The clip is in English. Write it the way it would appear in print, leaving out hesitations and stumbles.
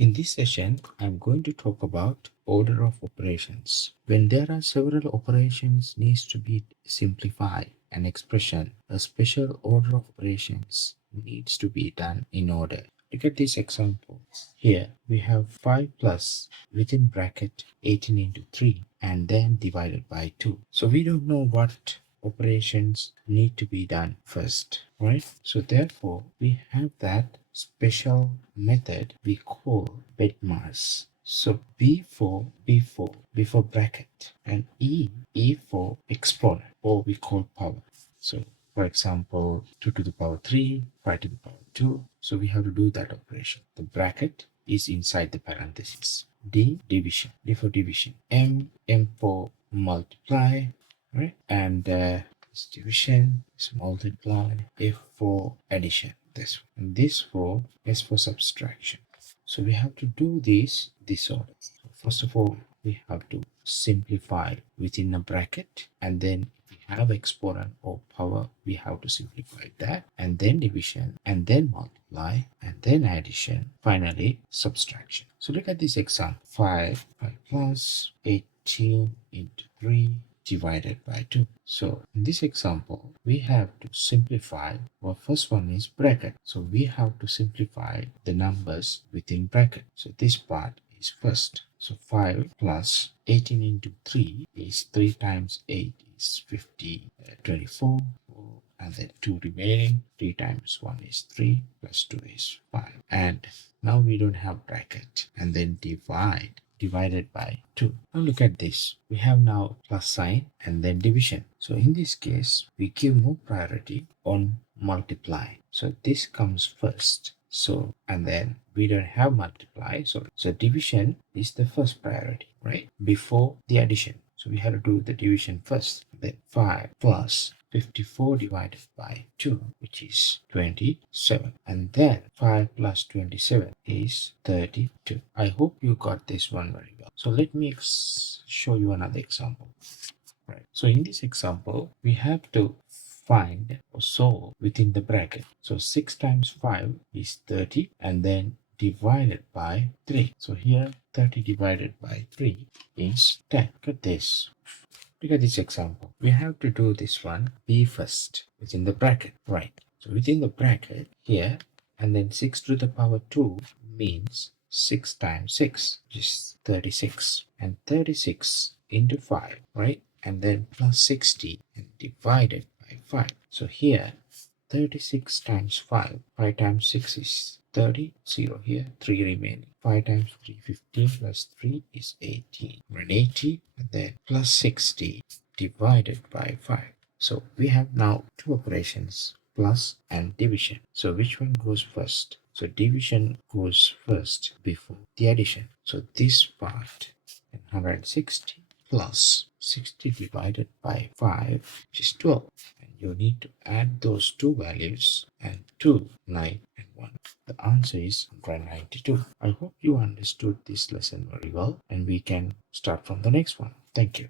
In this session, I'm going to talk about order of operations. When there are several operations needs to be simplified, an expression, a special order of operations needs to be done in order. Look at this example. Here we have 5 plus within bracket 18 into 3 and then divided by 2. So we don't know what operations need to be done first, right? So therefore we have that special method we call BEDMAS. So B for bracket, and E for exponent, or we call power. So for example, 2 to the power 3, 5 to the power 2. So we have to do that operation. The bracket is inside the parentheses. D for division. M for multiply, right? And this division is multiply. F for addition. This one. And this for S for subtraction. So we have to do this order. First of all, we have to simplify within a bracket, and then if we have exponent or power, we have to simplify that, and then division, and then multiply, and then addition, finally subtraction. So look at this example. 5 plus 18 into 3 divided by 2. So in this example, we have to simplify. Well, first one is bracket. So we have to simplify the numbers within bracket. So this part is first. So 5 plus 18 into 3 is 3 times 8 is 24. And then 2 remaining. 3 times 1 is 3 plus 2 is 5. And now we don't have bracket. And then divided by 2. Now look at this. We have now plus sign and then division. So in this case, we give more priority on multiply. So this comes first. So, and then we don't have multiply. So division is the first priority, right? Before the addition. So we have to do the division first. Then 5 plus 54 divided by 2, which is 27. And then 5 plus 27 is 32. I hope you got this one very well. So let me show you another example. Right. So in this example, we have to find or solve within the bracket. So 6 times 5 is 30, and then divided by 3. So here 30 divided by 3 is 10. Look at this. Look at this example. We have to do this one B first within the bracket, right? So within the bracket here, and then 6 to the power 2 means 6 times 6, which is 36. And 36 into 5, right? And then plus 60 and divided by 5. So here 36 times 5, 5 times 6 is 30, 0 here, 3 remaining. 5 times 3, 15 plus 3 is 18. We're 80, and then plus 60 divided by 5. So we have now two operations, plus and division. So which one goes first? So division goes first before the addition. So this part, 160 plus 60 divided by 5, which is 12. And you need to add those two values, and 2, 9, and 1. The answer is 192. I hope you understood this lesson very well, and we can start from the next one. Thank you.